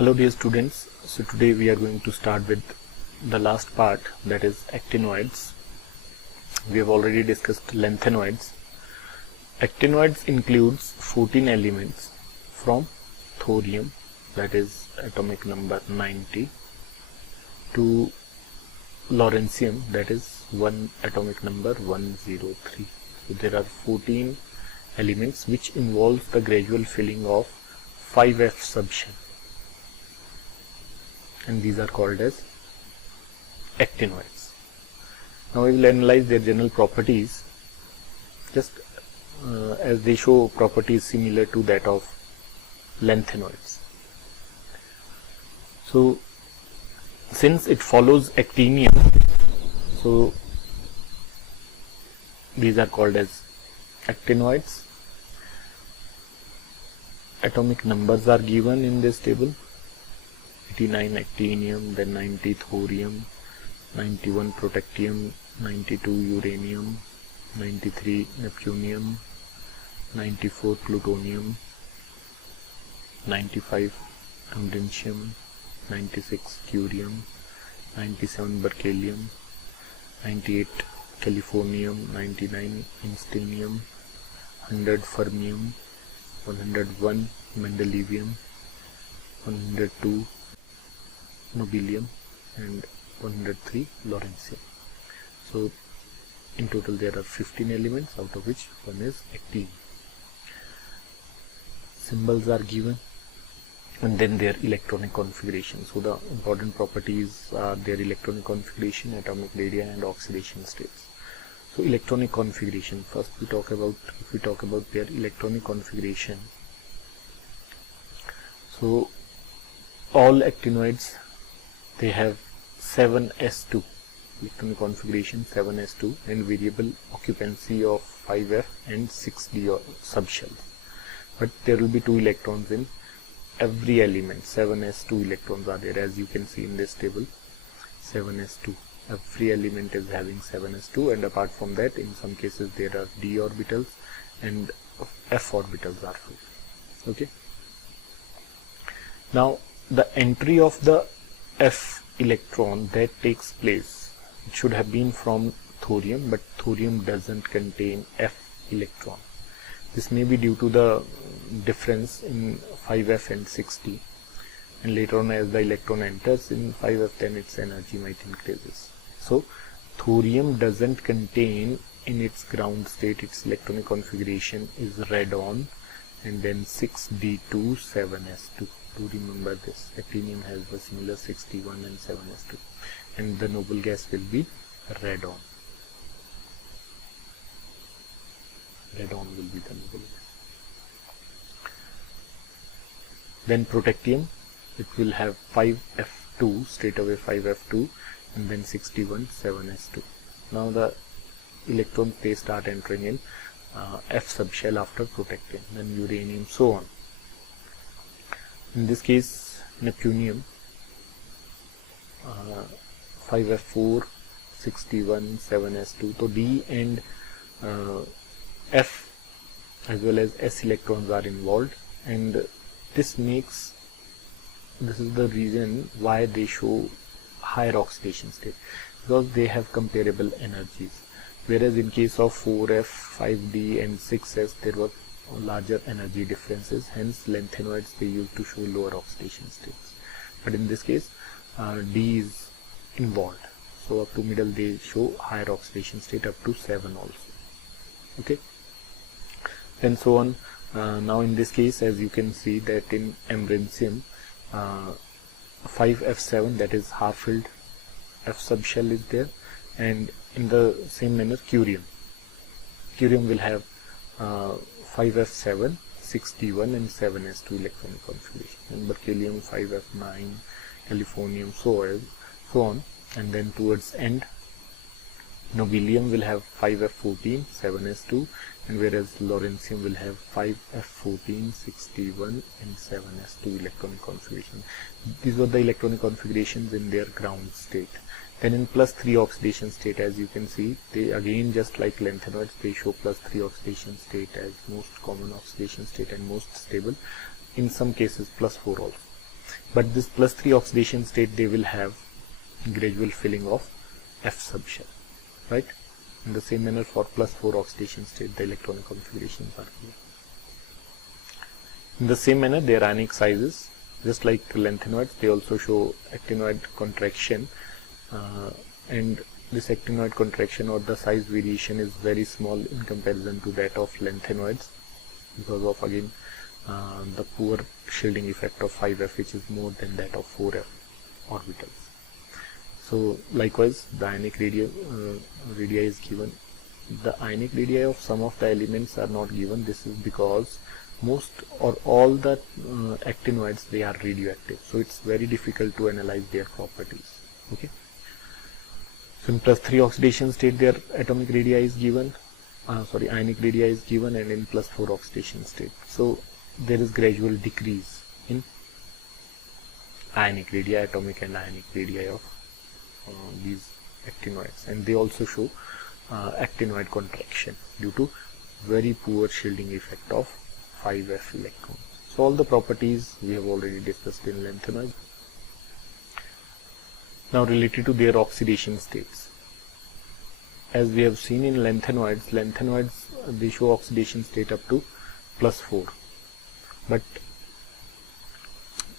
Hello dear students, so today we are going to start with the last part, that is actinoids. We have already discussed lanthanoids. Actinoids includes 14 elements from thorium, that is atomic number 90, to lawrencium, that is atomic number 103. So there are 14 elements which involves the gradual filling of 5F subshell, and these are called as actinoids. Now we will analyze their general properties just as they show properties similar to that of lanthanoids. So since it follows actinium, so these are called as actinoids. Atomic numbers are given in this table: 89 actinium, then 90 thorium, 91 protactinium, 92 uranium, 93 neptunium, 94 plutonium, 95 americium, 96 curium, 97 berkelium, 98 californium, 99 instanium, 100 fermium, 101 mendelevium, 102 nobelium, and 103 lawrencium. So in total there are 15 elements, out of which one is actinium. Symbols are given and then their electronic configuration. So the important properties are their electronic configuration, atomic radii, and oxidation states. So electronic configuration, first if we talk about their electronic configuration, so all actinoids, they have 7s2 electronic configuration, 7s2, and variable occupancy of 5f and 6d subshells. But there will be 2 electrons in every element. 7s2 electrons are there, as you can see in this table. 7s2. Every element is having 7s2, and apart from that, in some cases there are d orbitals and f orbitals are full. Okay. Now the entry of the f electron that takes place, it should have been from thorium, but thorium doesn't contain f electron. This may be due to the difference in 5f and 6d, and later on as the electron enters in 5f, then its energy might increases. So thorium doesn't contain in its ground state, its electronic configuration is radon, and then 6d2 7s2. Do remember this. Actinium has the similar 6d1 and 7s2, and the noble gas will be radon. Radon will be the noble gas. Then protactinium, it will have 5f2, straight away 5f2, and then 6d1 7s2. Now the electrons, they start entering in f subshell after protactinium, then uranium, so on. In this case, neptunium, 5f4, 6d1 7s2. So d and f as well as s electrons are involved, and this is the reason why they show higher oxidation state, because they have comparable energies, whereas in case of 4f, 5d and 6s, there were larger energy differences. Hence lanthanoids, they used to show lower oxidation states, but in this case d is involved, so up to middle they show higher oxidation state, up to 7 also. Okay, and so on. Now in this case, as you can see that in americium, 5f7, that is half filled f subshell is there, and in the same manner curium will have 5f7, 6d1 and 7s2 electronic configuration, and berkelium 5f9, californium, so on. And then towards end, nobelium will have 5f14, 7s2, and whereas lawrencium will have 5f14, 6d1 and 7s2 electronic configuration. These were the electronic configurations in their ground state. Then in +3 oxidation state, as you can see, they again, just like lanthanoids, they show +3 oxidation state as most common oxidation state and most stable. In some cases +4 also. but this +3 oxidation state, they will have gradual filling of F subshell, right? In the same manner for +4 oxidation state, the electronic configurations are here. In the same manner, their ionic sizes, just like lanthanoids, they also show actinoid contraction, and this actinoid contraction or the size variation is very small in comparison to that of lanthanoids, because of again the poor shielding effect of 5F, which is more than that of 4F orbitals. So likewise, the ionic radii is given. The ionic radii of some of the elements are not given. This is because most or all the actinoids, they are radioactive, so it's very difficult to analyze their properties. Okay. So in +3 oxidation state, their atomic radii is given, ionic radii is given, and in +4 oxidation state. So there is gradual decrease in ionic radii, atomic and ionic radii of these actinoids, and they also show actinoid contraction due to very poor shielding effect of 5F electrons. So all the properties we have already discussed in lanthanoids. Now related to their oxidation states. As we have seen in lanthanoids they show oxidation state up to +4. But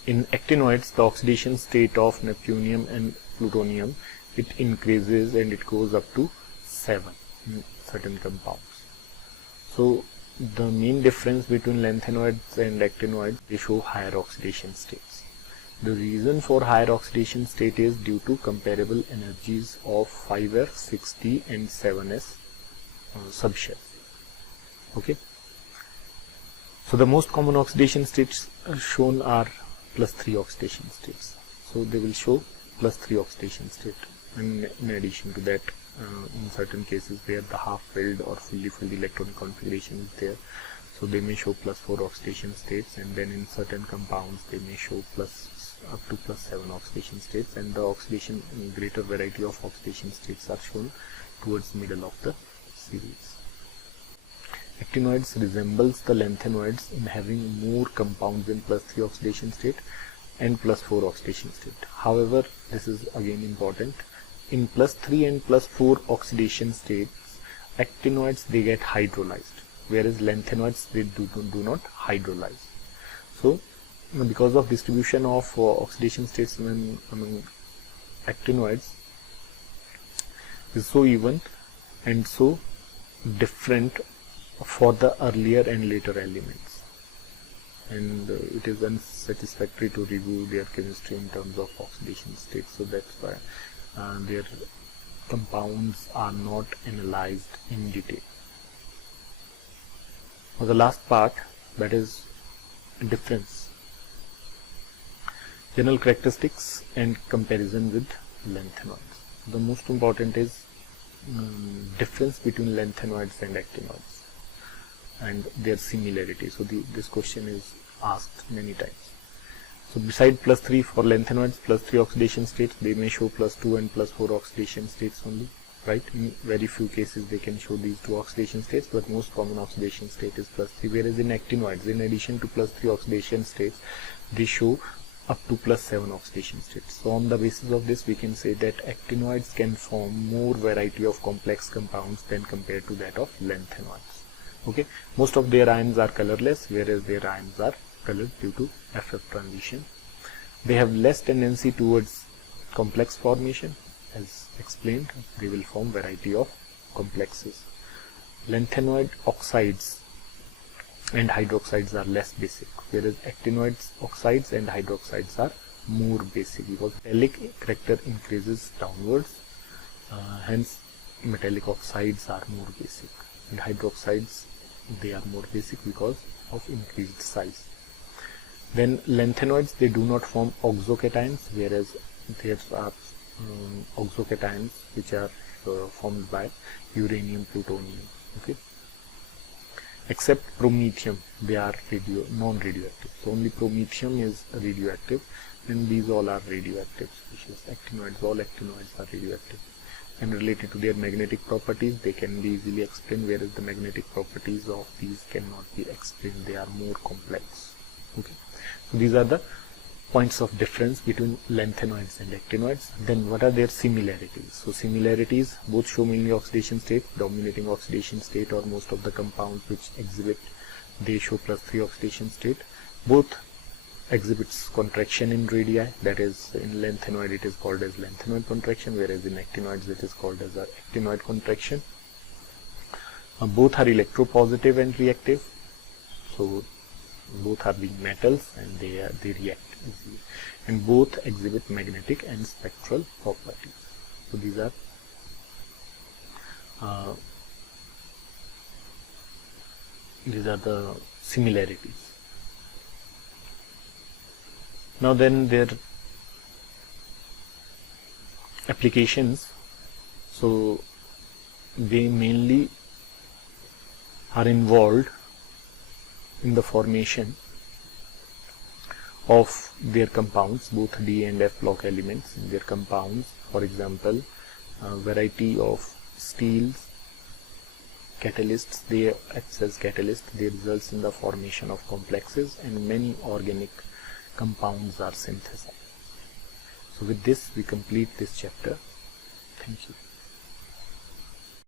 in actinoids, the oxidation state of neptunium and plutonium, it increases and it goes up to 7 in certain compounds. So the main difference between lanthanoids and actinoids, they show higher oxidation states. The reason for higher oxidation state is due to comparable energies of 5F, 6D and 7S subshells. Okay. So the most common oxidation states shown are +3 oxidation states. So they will show +3 oxidation state, and in addition to that, in certain cases where the half-filled or fully filled electronic configuration is there, so they may show +4 oxidation states, and then in certain compounds they may show up to +7 oxidation states, and the oxidation, greater variety of oxidation states are shown towards middle of the series. Actinoids resembles the lanthanoids in having more compounds in +3 oxidation state and +4 oxidation state. However, this is again important. In +3 and +4 oxidation states, actinoids, they get hydrolyzed, whereas lanthanoids, they do not hydrolyze. So because of distribution of oxidation states among actinoids is so even and so different for the earlier and later elements, and it is unsatisfactory to review their chemistry in terms of oxidation states. So that's why their compounds are not analyzed in detail. Now the last part, that is difference, general characteristics and comparison with lanthanoids. The most important is difference between lanthanoids and actinoids and their similarity. So this question is asked many times. So beside +3 for lanthanoids, +3 oxidation states, they may show +2 and +4 oxidation states only, right? In very few cases they can show these two oxidation states, but most common oxidation state is +3, whereas in actinoids, in addition to +3 oxidation states, they show up to +7 oxidation states. So on the basis of this, we can say that actinoids can form more variety of complex compounds than compared to that of lanthanoids. Okay, most of their ions are colorless, whereas their ions are colored due to FF transition. They have less tendency towards complex formation, as explained. They will form variety of complexes. Lanthanoid oxides and hydroxides are less basic, whereas actinoids oxides and hydroxides are more basic, because metallic character increases downwards, hence metallic oxides are more basic, and hydroxides, they are more basic because of increased size. Then lanthanoids, they do not form oxocations, whereas there are oxocations which are formed by uranium, plutonium. Okay, except promethium, they are non-radioactive. So only promethium is radioactive, and these all are radioactive species. Actinoids, all actinoids are radioactive. And related to their magnetic properties, they can be easily explained, whereas the magnetic properties of these cannot be explained. They are more complex. Okay, so these are the points of difference between lanthanoids and actinoids. Then what are their similarities? So similarities, both show mainly oxidation state, dominating oxidation state, or most of the compounds which exhibit, they show +3 oxidation state. Both exhibits contraction in radii, that is in lanthanoid it is called as lanthanoid contraction, whereas in actinoids it is called as actinoid contraction. Both are electropositive and reactive, so both are being metals and they react easily, and both exhibit magnetic and spectral properties. So these are the similarities. Now then their applications. So they mainly are involved in the formation of their compounds, both D and F block elements in their compounds. For example, variety of steels, catalysts, they act as catalysts, they result in the formation of complexes, and many organic compounds are synthesized. So with this we complete this chapter. Thank you.